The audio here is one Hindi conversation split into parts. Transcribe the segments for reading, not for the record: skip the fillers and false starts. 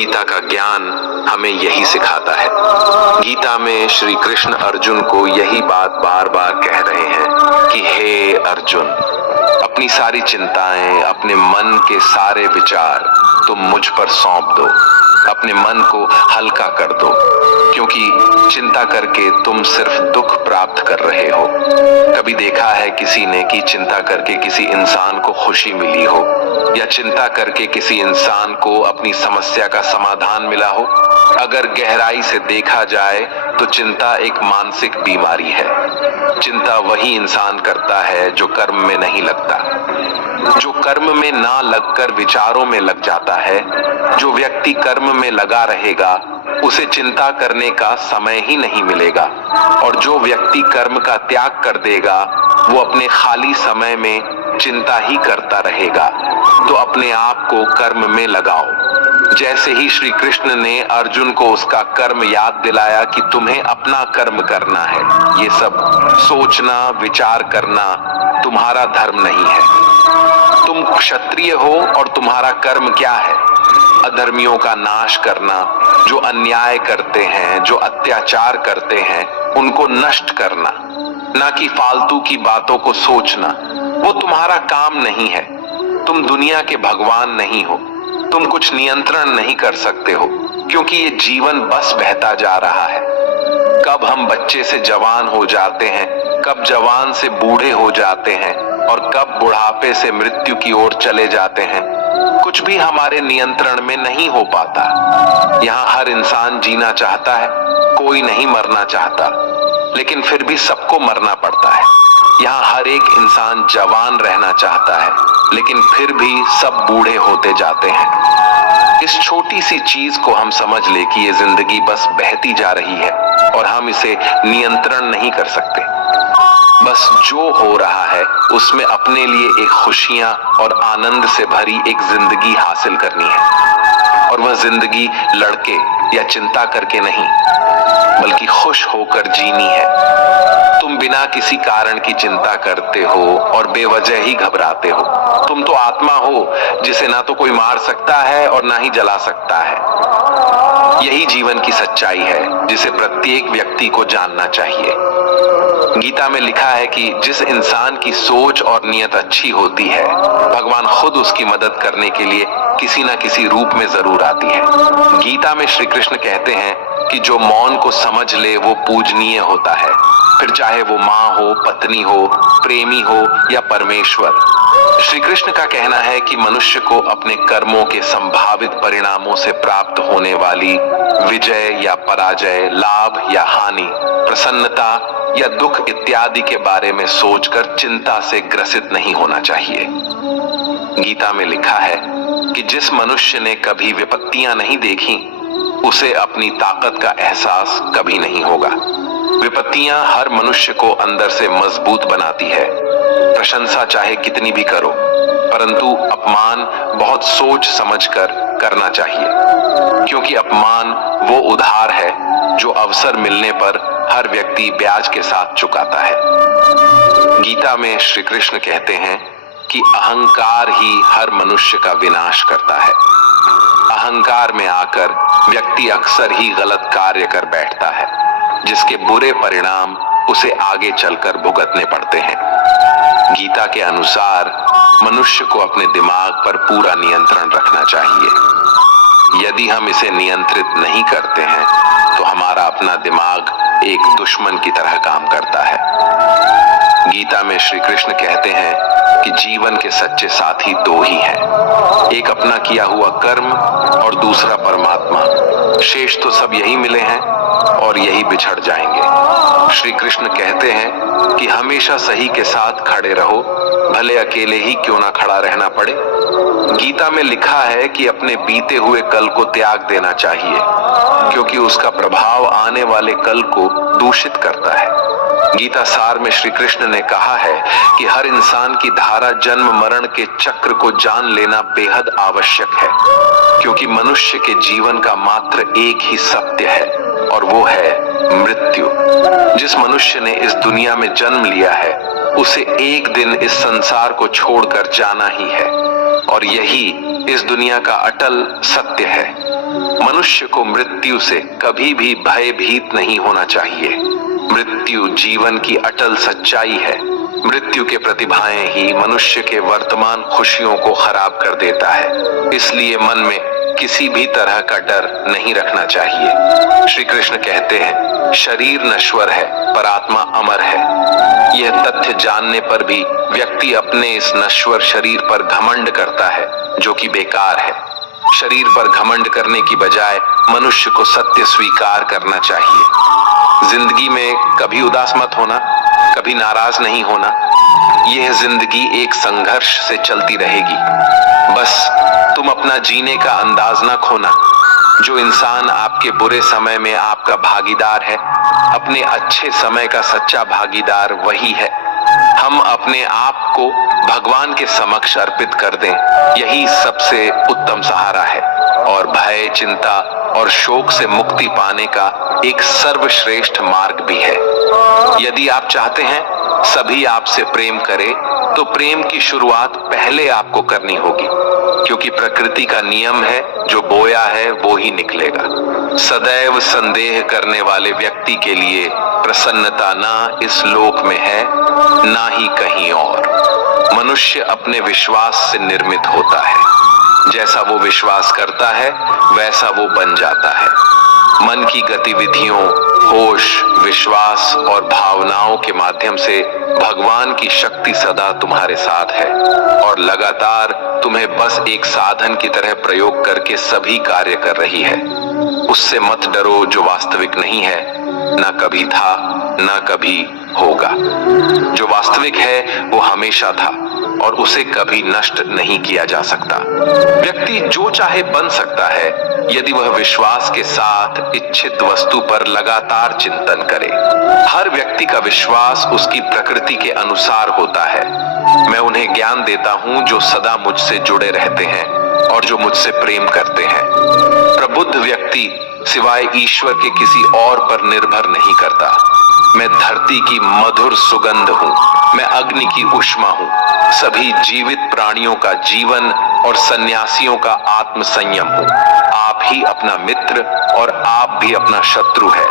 गीता का ज्ञान हमें यही सिखाता है। गीता में श्री कृष्ण अर्जुन को यही बात बार बार कह रहे हैं कि हे अर्जुन, अपनी सारी चिंताएं, अपने मन के सारे विचार तुम मुझ पर सौंप दो, अपने मन को हल्का कर दो, क्योंकि चिंता करके तुम सिर्फ दुख प्राप्त कर रहे हो। कभी देखा है किसी ने कि चिंता करके किसी इंसान को खुशी मिली हो, या चिंता करके किसी इंसान को अपनी समस्या का समाधान मिला हो? अगर गहराई से देखा जाए तो चिंता एक मानसिक बीमारी है। चिंता वही इंसान करता है जो कर्म में नहीं लगता, जो कर्म में ना लगकर विचारों में लग जाता है। जो व्यक्ति कर्म में लगा रहेगा उसे चिंता करने का समय ही नहीं मिलेगा, और जो व्यक्ति कर्म का त्याग कर देगा वो अपने खाली समय में चिंता ही करता रहेगा। तो अपने आप को कर्म में लगाओ। जैसे ही श्री कृष्ण ने अर्जुन को उसका कर्म याद दिलाया कि तुम्हें अपना कर्म करना है, ये सब सोचना विचार करना तुम्हारा धर्म नहीं है। तुम क्षत्रिय हो और तुम्हारा कर्म क्या है? अधर्मियों का नाश करना, जो अन्याय करते हैं, जो अत्याचार करते हैं, उनको नष्ट करना, ना कि फालतू की बातों को सोचना। वो तुम्हारा काम नहीं है। तुम दुनिया के भगवान नहीं हो। तुम कुछ नियंत्रण नहीं कर सकते हो, क्योंकि ये जीवन बस बहता जा रहा है। कब हम बच्चे से जवान हो जाते हैं, कब जवान से बूढ़े हो जाते हैं, और कब बुढ़ापे से मृत्यु की ओर चले जाते हैं, कुछ भी हमारे नियंत्रण में नहीं हो पाता। यहाँ हर इंसान जीना चाहता है, कोई नहीं मरना चाहता, लेकिन फिर भी सबको मरना पड़ता है। यहाँ हर एक इंसान जवान रहना चाहता है, लेकिन फिर भी सब बूढ़े होते जाते हैं। इस छोटी सी चीज को हम समझ ले कि ये जिंदगी बस बहती जा रही है और हम इसे नियंत्रण नहीं कर सकते। बस जो हो रहा है उसमें अपने लिए एक खुशियां और आनंद से भरी एक जिंदगी हासिल करनी है, और वह जिंदगी लड़के या चिंता करके नहीं, बल्कि खुश होकर जीनी है। तुम बिना किसी कारण की चिंता करते हो और बेवजह ही घबराते हो। तुम तो आत्मा हो जिसे ना तो कोई मार सकता है और ना ही जला सकता है। यही जीवन की सच्चाई है जिसे प्रत्येक व्यक्ति को जानना चाहिए। गीता में लिखा है कि जिस इंसान की सोच और नियत अच्छी होती है, भगवान खुद उसकी मदद करने के लिए किसी न किसी रूप में जरूर आती है। गीता में श्री कृष्ण कहते हैं कि जो मौन को समझ ले वो पूजनीय होता है, फिर चाहे वो माँ हो, पत्नी हो, प्रेमी हो या परमेश्वर। श्री कृष्ण का कहना है कि मनुष्य को अपने कर्मों के संभावित परिणामों से प्राप्त होने वाली विजय या पराजय, लाभ या हानि, प्रसन्नता या दुख इत्यादि के बारे में सोचकर चिंता से ग्रसित नहीं होना चाहिए। गीता में लिखा है कि जिस मनुष्य ने कभी विपत्तियां नहीं देखी, उसे अपनी ताकत का एहसास कभी नहीं होगा। विपत्तियां हर मनुष्य को अंदर से मजबूत बनाती है। प्रशंसा चाहे कितनी भी करो, परंतु अपमान बहुत सोच समझकर करना चाहिए, क्योंकि अपमान वो उधार है जो अवसर मिलने पर हर व्यक्ति ब्याज के साथ चुकाता है। गीता में श्री कृष्ण कहते हैं कि अहंकार ही हर मनुष्य का विनाश करता है। अहंकार में आकर व्यक्ति अक्सर ही गलत कार्य कर बैठता है, जिसके बुरे परिणाम उसे आगे चलकर भुगतने पड़ते हैं। गीता के अनुसार मनुष्य को अपने दिमाग पर पूरा नियंत्रण रखना चाहिए। यदि हम इसे नियंत्रित नहीं करते हैं तो हमारा अपना दिमाग एक दुश्मन की तरह काम करता है। गीता में श्री कृष्ण कहते हैं कि जीवन के सच्चे साथी दो ही हैं, एक अपना किया हुआ कर्म और दूसरा परमात्मा। शेष तो सब यही मिले हैं और यही बिछड़ जाएंगे। श्री कृष्ण कहते हैं कि हमेशा सही के साथ खड़े रहो, भले अकेले ही क्यों ना खड़ा रहना पड़े। गीता में लिखा है कि अपने बीते हुए कल को त्याग देना चाहिए, क्योंकि उसका प्रभाव आने वाले कल को दूषित करता है। गीता सार में श्री कृष्ण ने कहा है कि हर इंसान की धारा जन्म मरण के चक्र को जान लेना बेहद आवश्यक है, क्योंकि मनुष्य के जीवन का मात्र एक ही सत्य है और वो है मृत्यु। जिस मनुष्य ने इस दुनिया में जन्म लिया है उसे एक दिन इस संसार को छोड़कर जाना ही है, और यही इस दुनिया का अटल सत्य है। मनुष्य को मृत्यु से कभी भी भयभीत नहीं होना चाहिए। मृत्यु जीवन की अटल सच्चाई है। मृत्यु के प्रतिभाएं ही मनुष्य के वर्तमान खुशियों को खराब कर देता है। इसलिए मन में किसी भी तरह का डर नहीं रखना चाहिए। श्री कृष्ण कहते हैं, शरीर नश्वर है पर आत्मा अमर है। यह तथ्य जानने पर भी व्यक्ति अपने इस नश्वर शरीर पर घमंड करता है, जो कि बेकार है। शरीर पर घमंड करने की बजाय मनुष्य को सत्य स्वीकार करना चाहिए। जिंदगी में कभी उदास मत होना, कभी नाराज नहीं होना। यह जिंदगी एक संघर्ष से चलती रहेगी। बस तुम अपना जीने का अंदाज ना खोना। जो इंसान आपके बुरे समय में आपका भागीदार है, अपने अच्छे समय का सच्चा भागीदार वही है। हम अपने आप को भगवान के समक्ष अर्पित कर दें, यही सबसे उत्तम सहारा है और भय, चिंता और शोक से मुक्ति पाने का एक सर्वश्रेष्ठ मार्ग भी है। यदि आप चाहते हैं सभी आपसे प्रेम करें, तो प्रेम की शुरुआत पहले आपको करनी होगी, क्योंकि प्रकृति का नियम है, जो बोया है वो ही निकलेगा। सदैव संदेह करने वाले व्यक्ति के लिए प्रसन्नता ना इस लोक में है, ना ही कहीं और। मनुष्य अपने विश्वास से निर्मित होता है। जैसा वो विश्वास करता है वैसा वो बन जाता है। मन की गतिविधियों, होश, विश्वास और भावनाओं के माध्यम से भगवान की शक्ति सदा तुम्हारे साथ है और लगातार तुम्हें बस एक साधन की तरह प्रयोग करके सभी कार्य कर रही है। उससे मत डरो जो वास्तविक नहीं है, ना कभी था, ना कभी होगा। जो वास्तविक है वो हमेशा था और उसे कभी नष्ट नहीं किया जा सकता। व्यक्ति जो चाहे बन सकता है, यदि वह विश्वास के साथ इच्छित वस्तु पर लगातार चिंतन करे। हर व्यक्ति का विश्वास उसकी प्रकृति के अनुसार होता है। मैं उन्हें ज्ञान देता हूं जो सदा मुझसे जुड़े रहते हैं और जो मुझसे प्रेम करते हैं। प्रबुद्ध व्यक्ति सिवाय ईश्वर के किसी और पर निर्भर नहीं करता। मैं धरती की मधुर सुगंध हूँ, मैं अग्नि की ऊष्मा हूँ, सभी जीवित प्राणियों का जीवन और सन्यासियों का आत्म संयम हूँ। आप ही अपना मित्र और आप भी अपना शत्रु है,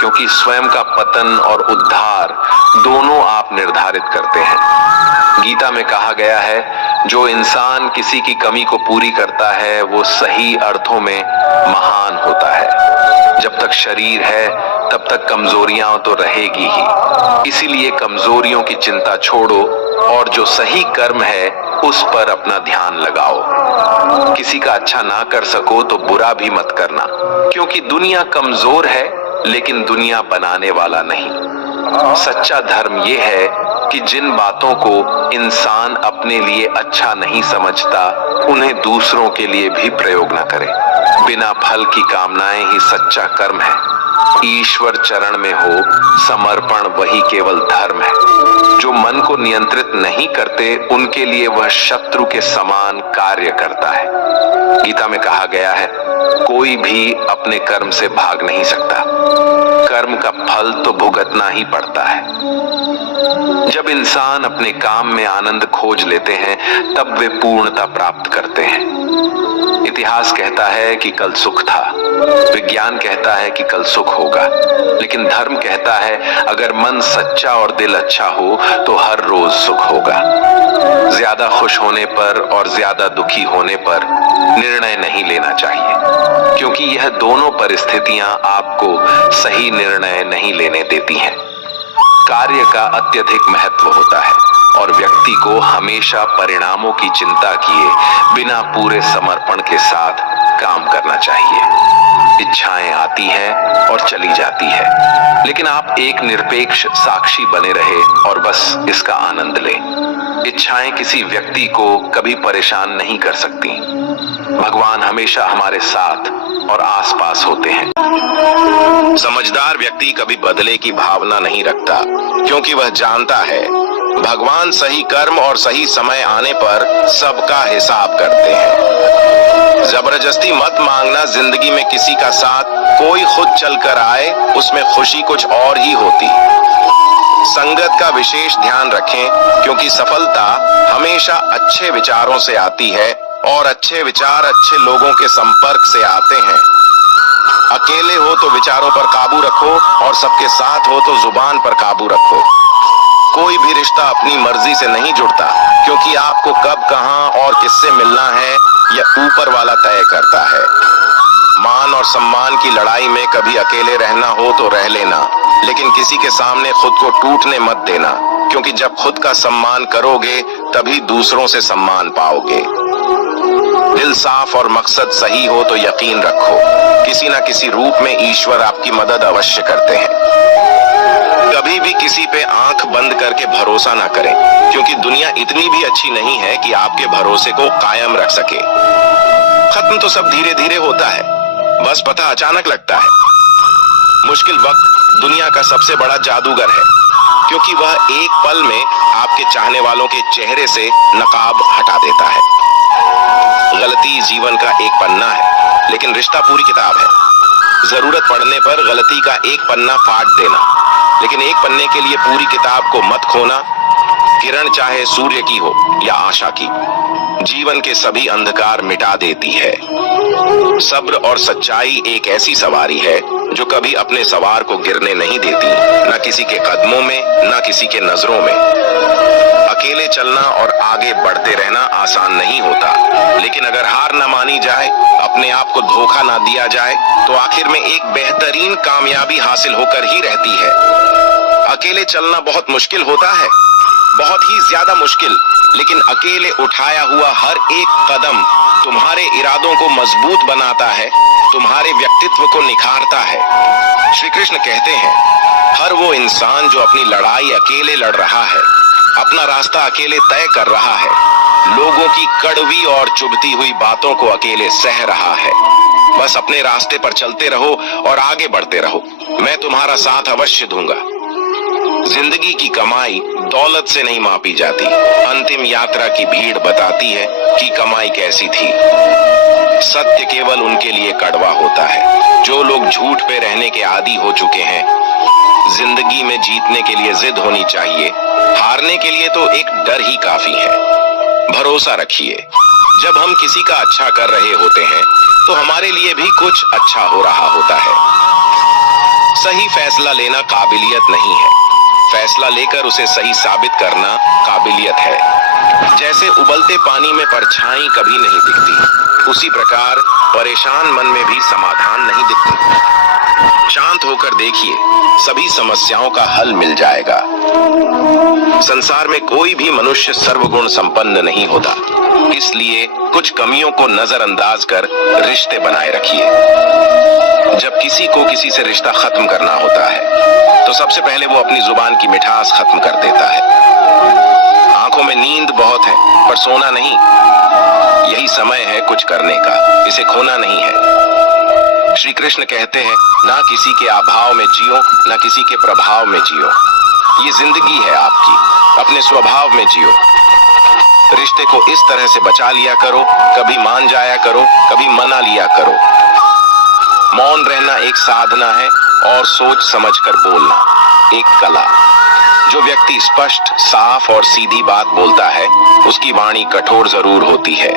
क्योंकि स्वयं का पतन और उद्धार दोनों आप निर्धारित करते हैं। गीता में कहा गया है, जो इंसान किसी की कमी को पूरी करता है वो सही अर्थों में महान होता है। जब तक शरीर है तब तक कमजोरियां तो रहेगी ही, इसीलिए कमजोरियों की चिंता छोड़ो और जो सही कर्म है उस पर अपना ध्यान लगाओ। किसी का अच्छा ना कर सको तो बुरा भी मत करना, क्योंकि दुनिया कमजोर है लेकिन दुनिया बनाने वाला नहीं। सच्चा धर्म यह है कि जिन बातों को इंसान अपने लिए अच्छा नहीं समझता, उन्हें दूसरों के लिए भी प्रयोग न करे। बिना फल की कामनाएं ही सच्चा कर्म है। ईश्वर चरण में हो समर्पण वही केवल धर्म है। जो मन को नियंत्रित नहीं करते, उनके लिए वह शत्रु के समान कार्य करता है। गीता में कहा गया है, कोई भी अपने कर्म से भाग नहीं सकता। कर्म का फल तो भुगतना ही पड़ता है। जब इंसान अपने काम में आनंद खोज लेते हैं, तब वे पूर्णता प्राप्त करते हैं। इतिहास कहता है कि कल सुख था, विज्ञान कहता है कि कल सुख होगा, लेकिन धर्म कहता है अगर मन सच्चा और दिल अच्छा हो तो हर रोज सुख होगा। ज्यादा खुश होने पर और ज्यादा दुखी होने पर निर्णय नहीं लेना चाहिए, क्योंकि यह दोनों परिस्थितियां आपको सही निर्णय नहीं लेने देती हैं। कार्य का अत्यधिक महत्व होता है और व्यक्ति को हमेशा परिणामों की चिंता किए बिना पूरे समर्पण के साथ काम करना चाहिए। इच्छाएं आती हैं और चली जाती है, लेकिन आप एक निरपेक्ष साक्षी बने रहे और बस इसका आनंद लें। इच्छाएं किसी व्यक्ति को कभी परेशान नहीं कर सकती। भगवान हमेशा हमारे साथ और आसपास होते हैं। समझदार व्यक्ति कभी बदले की भावना नहीं रखता, क्योंकि वह जानता है भगवान सही कर्म और सही समय आने पर सबका हिसाब करते हैं। जबरदस्ती मत मांगना जिंदगी में किसी का साथ, कोई खुद चलकर आए उसमें खुशी कुछ और ही होती। संगत का विशेष ध्यान रखें, क्योंकि सफलता हमेशा अच्छे विचारों से आती है और अच्छे विचार अच्छे लोगों के संपर्क से आते हैं। अकेले हो तो विचारों पर काबू रखो और सबके साथ हो तो जुबान पर काबू रखो। कोई भी रिश्ता अपनी मर्जी से नहीं जुड़ता, क्योंकि आपको कब, कहां और किससे मिलना है यह ऊपर वाला तय करता है। मान और सम्मान की लड़ाई में कभी अकेले रहना हो तो रह लेना, लेकिन किसी के सामने खुद को टूटने मत देना, क्योंकि जब खुद का सम्मान करोगे तभी दूसरों से सम्मान पाओगे। दिल साफ और मकसद सही हो तो यकीन रखो, किसी न किसी रूप में ईश्वर आपकी मदद अवश्य करते हैं। कभी भी किसी पे आंख बंद करके भरोसा ना करें, क्योंकि दुनिया इतनी भी अच्छी नहीं है कि आपके भरोसे को कायम रख सके। खत्म तो सब धीरे धीरे होता है, बस पता अचानक लगता है। मुश्किल वक्त दुनिया का सबसे बड़ा जादूगर है, क्योंकि वह एक पल में आपके चाहने वालों के चेहरे से नकाब हटा देता है। गलती जीवन का एक पन्ना है, लेकिन रिश्ता पूरी किताब है। जरूरत पड़ने पर गलती का एक पन्ना फाड़ देना, लेकिन एक पन्ने के लिए पूरी किताब को मत खोना। किरण चाहे सूर्य की हो या आशा की, जीवन के सभी अंधकार मिटा देती है। सब्र और सच्चाई एक ऐसी सवारी है जो कभी अपने सवार को गिरने नहीं देती, न किसी के कदमों में, न किसी के नजरों में। अकेले चलना और आगे बढ़ते रहना आसान नहीं होता, लेकिन अगर हार न मानी जाए, अपने आप को धोखा ना दिया जाए, तो आखिर में एक बेहतरीन कामयाबी हासिल होकर ही रहती है। अकेले चलना बहुत मुश्किल होता है, बहुत ही ज्यादा मुश्किल, लेकिन अकेले उठाया हुआ हर एक कदम तुम्हारे इरादों को मजबूत बनाता है, तुम्हारे व्यक्तित्व को निखारता है। श्री कृष्ण कहते हैं, हर वो इंसान जो अपनी लड़ाई अकेले लड़ रहा है, अपना रास्ता अकेले तय कर रहा है, लोगों की कड़वी और चुभती हुई बातों को अकेले सह रहा है। बस अपने रास्ते पर चलते रहो और आगे बढ़ते रहो, मैं तुम्हारा साथ अवश्य दूंगा। जिंदगी की कमाई दौलत से नहीं मापी जाती, अंतिम यात्रा की भीड़ बताती है कि कमाई कैसी थी। सत्य केवल उनके लिए कड़वा होता है जो लोग झूठ पे रहने के आदी हो चुके हैं। जिंदगी में जीतने के लिए जिद होनी चाहिए, हारने के लिए तो एक डर ही काफी है। भरोसा रखिए, जब हम किसी का अच्छा कर रहे होते हैं तो हमारे लिए भी कुछ अच्छा हो रहा होता है। सही फैसला लेना काबिलियत नहीं है, फैसला लेकर उसे सही साबित करना काबिलियत है। जैसे उबलते पानी में परछाई कभी नहीं दिखती, उसी प्रकार परेशान मन में भी समाधान नहीं दिखती। शांत होकर देखिए, सभी समस्याओं का हल मिल जाएगा। संसार में कोई भी मनुष्य सर्वगुण संपन्न नहीं होता, इसलिए कुछ कमियों को नजरअंदाज कर रिश्ते बनाए रखिए। जब किसी को किसी से रिश्ता खत्म करना होता है तो सबसे पहले वो अपनी जुबान की मिठास खत्म कर देता है। आंखों में नींद बहुत है पर सोना नहीं, यही समय है कुछ करने का, इसे खोना नहीं है। श्री कृष्ण कहते हैं, ना किसी के अभाव में जियो, ना किसी के प्रभाव में जियो। ये जिंदगी है आपकी, अपने स्वभाव में जियो। रिश्ते को इस तरह से बचा लिया करो, कभी मान जाया करो, कभी मना लिया करो। मौन रहना एक साधना है और सोच समझकर बोलना एक कला। जो व्यक्ति स्पष्ट, साफ और सीधी बात बोलता है, उसकी वाणी कठोर जरूर होती है,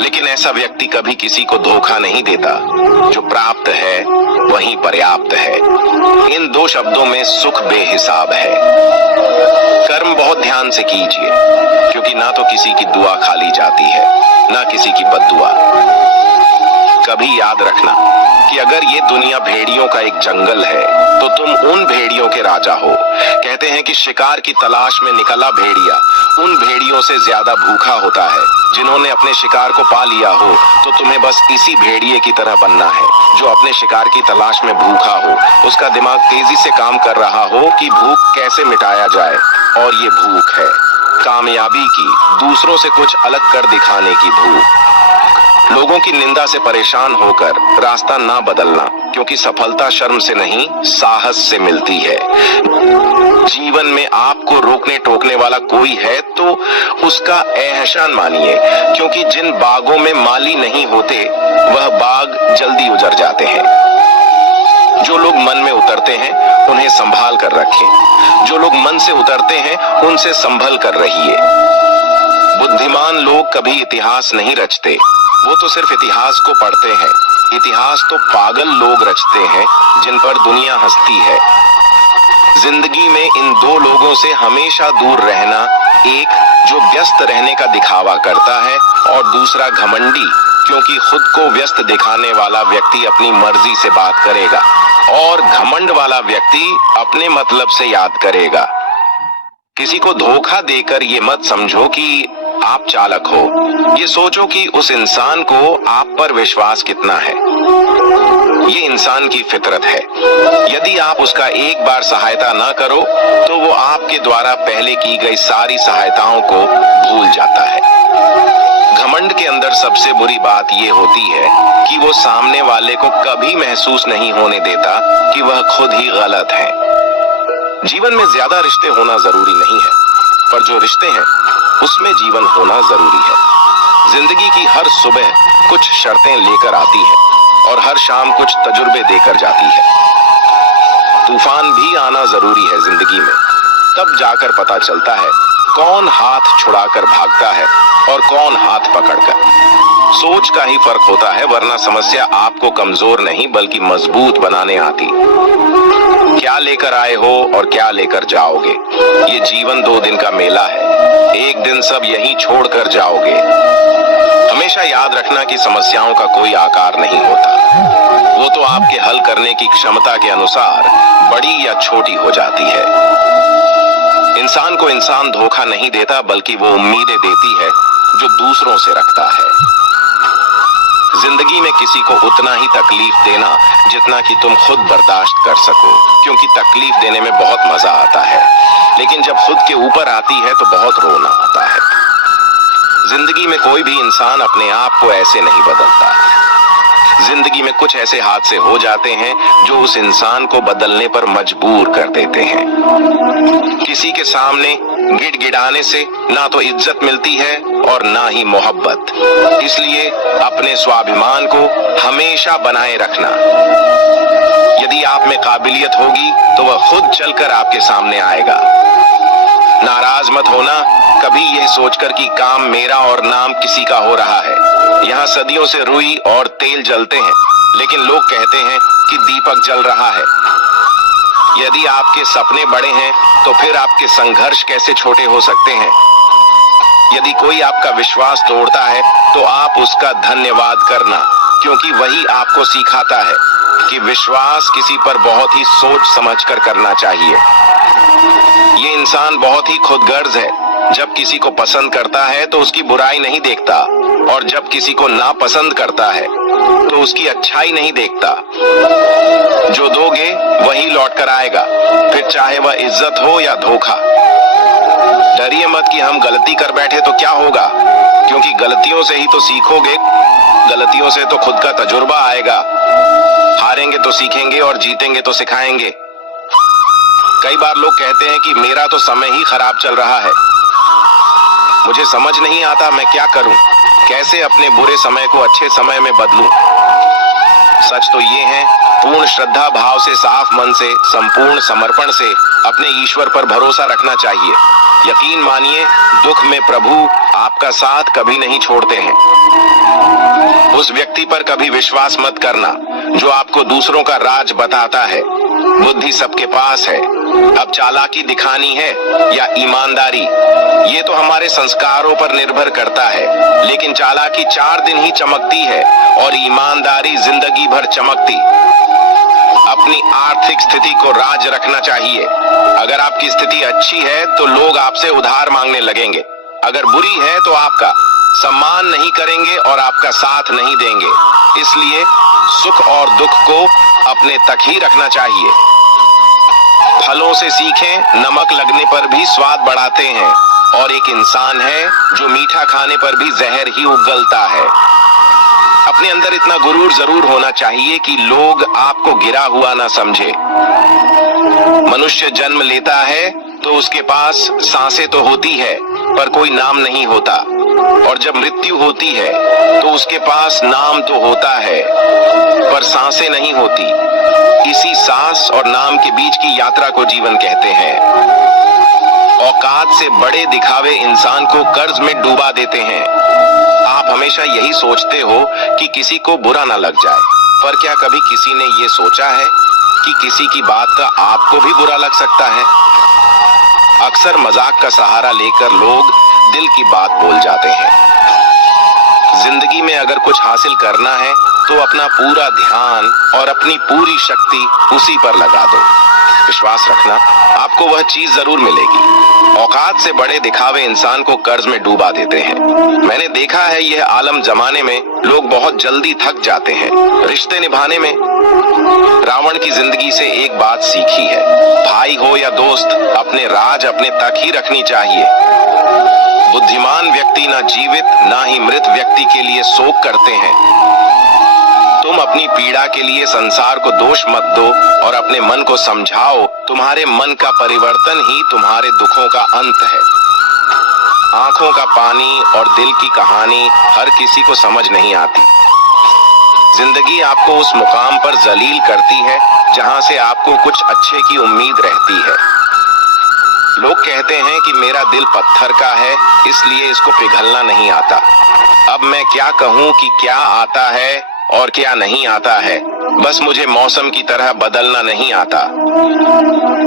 लेकिन ऐसा व्यक्ति कभी किसी को धोखा नहीं देता। जो प्राप्त है वही पर्याप्त है। इन दो शब्दों में सुख बेहिसाब है। कर्म बहुत ध्यान से कीजिए, क्योंकि ना तो किसी की दुआ खाली जाती है, ना किसी की बद्दुआ। कभी याद रखना कि अगर ये दुनिया भेड़ियों का एक जंगल है तो तुम उन भेड़ियों के राजा हो। कहते हैं कि शिकार की तलाश में निकला भेड़िया उन भेड़ियों से ज्यादा भूखा होता है। जिन्होंने अपने शिकार को पा लिया हो तो तुम्हें बस इसी भेड़िए की तरह बनना है जो अपने शिकार की तलाश में भूखा हो। उसका दिमाग तेजी से काम कर रहा हो कि भूख कैसे मिटाया जाए, और ये भूख है कामयाबी की, दूसरों से कुछ अलग कर दिखाने की भूख। लोगों की निंदा से परेशान होकर रास्ता ना बदलना, क्योंकि सफलता शर्म से नहीं साहस से मिलती है। जीवन में आपको रोकने टोकने वाला कोई है तो उसका एहसान मानिए, क्योंकि जिन बागों में माली नहीं होते वह बाग जल्दी उजड़ जाते हैं। जो लोग मन में उतरते हैं उन्हें संभाल कर रखें, जो लोग मन से उतरते हैं उनसे संभल कर रहिए। बुद्धिमान लोग कभी इतिहास नहीं रचते, वो तो सिर्फ इतिहास को पढ़ते हैं। इतिहास तो पागल लोग रचते हैं जिन पर दुनिया हंसती है। जिंदगी में इन दो लोगों से हमेशा दूर रहना, एक जो व्यस्त रहने का दिखावा करता है और दूसरा घमंडी, क्योंकि खुद को व्यस्त दिखाने वाला व्यक्ति अपनी मर्जी से बात करेगा और घमंड वाला व्यक्ति अपने मतलब से याद करेगा। किसी को धोखा देकर ये मत समझो कि आप चालाक हो, ये सोचो कि उस इंसान को आप पर विश्वास कितना है। ये इंसान की फितरत है। यदि आप उसका एक बार सहायता ना करो तो वो आपके द्वारा पहले की गई सारी सहायताओं को भूल जाता है। घमंड के अंदर सबसे बुरी बात ये होती है कि वो सामने वाले को कभी महसूस नहीं होने देता कि वह खुद ही गलत है। जीवन में ज्यादा रिश्ते होना जरूरी नहीं है, पर जो रिश्ते हैं उसमें जीवन होना जरूरी है। जिंदगी की हर सुबह कुछ शर्तें लेकर आती है और हर शाम कुछ तजुर्बे देकर जाती है। तूफान भी आना जरूरी है जिंदगी में, तब जाकर पता चलता है कौन हाथ छुड़ाकर भागता है और कौन हाथ पकड़कर। सोच का ही फर्क होता है, वरना समस्या आपको कमजोर नहीं बल्कि मजबूत बनाने आती। क्या लेकर आए हो और क्या लेकर जाओगे, ये जीवन 2 दिन का मेला है। एक दिन सब यही छोड़कर जाओगे। हमेशा याद रखना कि समस्याओं का कोई आकार नहीं होता, वो तो आपके हल करने की क्षमता के अनुसार बड़ी या छोटी हो जाती है। इंसान को इंसान धोखा नहीं देता, बल्कि वो उम्मीदें देती है जो दूसरों से रखता है। जिंदगी में किसी को उतना ही तकलीफ देना जितना कि तुम खुद बर्दाश्त कर सको, क्योंकि तकलीफ देने में बहुत मजा आता है, लेकिन जब खुद के ऊपर आती है तो बहुत रोना आता है। जिंदगी में कोई भी इंसान अपने आप को ऐसे नहीं बदलता। जिंदगी में कुछ ऐसे हादसे हो जाते हैं जो उस इंसान को बदलने पर मजबूर कर देते हैं। किसी के सामने गिड़गिड़ाने से ना तो इज्जत मिलती है और ना ही मोहब्बत, इसलिए अपने स्वाभिमान को हमेशा बनाए रखना। यदि आप में काबिलियत होगी तो वह खुद चलकर आपके सामने आएगा। नाराज मत होना कभी यह सोचकर कि काम मेरा और नाम किसी का हो रहा है। यहाँ सदियों से रुई और तेल जलते हैं, लेकिन लोग कहते हैं कि दीपक जल रहा है। यदि आपके सपने बड़े हैं तो फिर आपके संघर्ष कैसे छोटे हो सकते हैं। यदि कोई आपका विश्वास तोड़ता है तो आप उसका धन्यवाद करना, क्योंकि वही आपको सिखाता है कि विश्वास किसी पर बहुत ही सोच समझकर करना चाहिए। ये इंसान बहुत ही खुदगर्ज है। जब किसी को पसंद करता है तो उसकी बुराई नहीं देखता, और जब किसी को नापसंद करता है तो उसकी अच्छाई नहीं देखता। जो दोगे वही लौट कर आएगा, फिर चाहे वह इज्जत हो या धोखा। डरिए मत कि हम गलती कर बैठे तो क्या होगा, क्योंकि गलतियों से ही तो सीखोगे। गलतियों से तो खुद का तजुर्बा आएगा। हारेंगे तो सीखेंगे और जीतेंगे तो सिखाएंगे। कई बार लोग कहते हैं कि मेरा तो समय ही खराब चल रहा है। मुझे समझ नहीं आता मैं क्या करूं, कैसे अपने बुरे समय को अच्छे समय में बदलूं। सच तो ये है, पूर्ण श्रद्धा भाव से, साफ मन से, संपूर्ण समर्पण से अपने ईश्वर पर भरोसा रखना चाहिए। यकीन मानिए, दुख में प्रभु आपका साथ कभी नहीं छोड़ते हैं। उस व्यक्ति पर कभी विश्वास मत करना जो आपको दूसरों का राज बताता है। बुद्धि सबके पास है, अब चालाकी दिखानी है या ईमानदारी, ये तो हमारे संस्कारों पर निर्भर करता है। लेकिन चालाकी 4 दिन ही चमकती है और ईमानदारी जिंदगी भर चमकती। अपनी आर्थिक स्थिति को राज रखना चाहिए। अगर आपकी स्थिति अच्छी है तो लोग आपसे उधार मांगने लगेंगे, अगर बुरी है तो आपका सम्मान नहीं करेंगे और आपका साथ नहीं देंगे। इसलिए सुख और दुख को अपने तक ही रखना चाहिए। फलों से सीखें, नमक लगने पर भी स्वाद बढ़ाते हैं, और एक इंसान है जो मीठा खाने पर भी जहर ही उगलता है। अपने अंदर इतना गुरूर जरूर होना चाहिए कि लोग आपको गिरा हुआ ना समझे। मनुष्य जन्म लेता है तो उसके पास सांसें तो होती है पर कोई नाम नहीं होता, और जब मृत्यु होती है तो उसके पास नाम तो होता है पर सांसें नहीं होती। इसी सांस और नाम के बीच की यात्रा को जीवन कहते हैं। औकात से बड़े दिखावे इंसान को कर्ज में डूबा देते हैं। आप हमेशा यही सोचते हो कि किसी को बुरा ना लग जाए, पर क्या कभी किसी ने ये सोचा है कि किसी की बात का आपको भी बुरा लग सकता है? अक्सर मजाक का सहारा लेकर लोग दिल की बात बोल जाते हैं। जिंदगी में अगर कुछ हासिल करना है तो अपना पूरा ध्यान और अपनी पूरी शक्ति उसी पर लगा दो। विश्वास रखना, आपको वह चीज जरूर मिलेगी। औकात से बड़े दिखावे इंसान को कर्ज में डूबा देते हैं। मैंने देखा है यह आलम जमाने में लोग बहुत जल्दी थक जाते हैं रिश्ते निभाने में। रावण की जिंदगी से एक बात सीखी है, भाई हो या दोस्त, अपने राज अपने तक ही रखनी चाहिए। बुद्धिमान व्यक्ति ना जीवित ना ही मृत व्यक्ति के लिए शोक करते हैं। तुम अपनी पीड़ा के लिए संसार को दोष मत दो और अपने मन को समझाओ, तुम्हारे मन का परिवर्तन ही तुम्हारे दुखों का अंत है। आंखों का पानी और दिल की कहानी हर किसी को समझ नहीं आती। जिंदगी आपको उस मुकाम पर जलील करती है जहां से आपको कुछ अच्छे की उम्मीद रहती है। लोग कहते हैं कि मेरा दिल पत्थर का है, इसलिए इसको पिघलना नहीं आता। अब मैं क्या कहूं कि क्या आता है और क्या नहीं आता है, बस मुझे मौसम की तरह बदलना नहीं आता।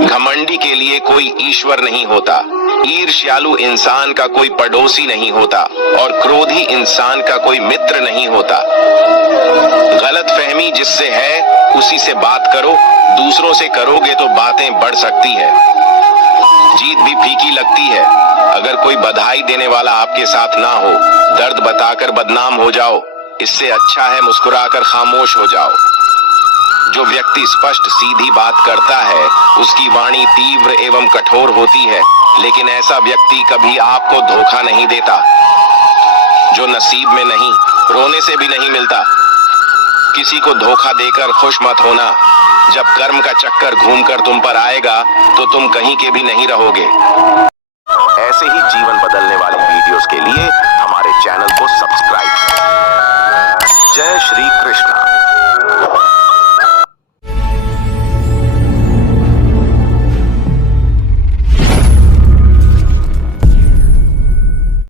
घमंडी के लिए कोई ईश्वर नहीं होता, ईर्ष्यालु इंसान का कोई पड़ोसी नहीं होता और क्रोधी इंसान का कोई मित्र नहीं होता। गलतफहमी जिससे है उसी से बात करो, दूसरों से करोगे तो बातें बढ़ सकती है। जीत भी फीकी लगती है अगर कोई बधाई देने वाला आपके साथ ना हो। दर्द बताकर बदनाम हो जाओ, इससे अच्छा है मुस्कुराकर खामोश हो जाओ। जो व्यक्ति स्पष्ट सीधी बात करता है उसकी वाणी तीव्र एवं कठोर होती है, लेकिन ऐसा व्यक्ति कभी आपको धोखा नहीं देता। जो नसीब में नहीं, रोने से भी नहीं मिलता। किसी को धोखा देकर खुश मत होना, जब कर्म का चक्कर घूमकर तुम पर आएगा तो तुम कहीं के भी नहीं रहोगे। ऐसे ही जीवन बदलने वाली वीडियोस के लिए हमारे चैनल को सब्सक्राइब करें।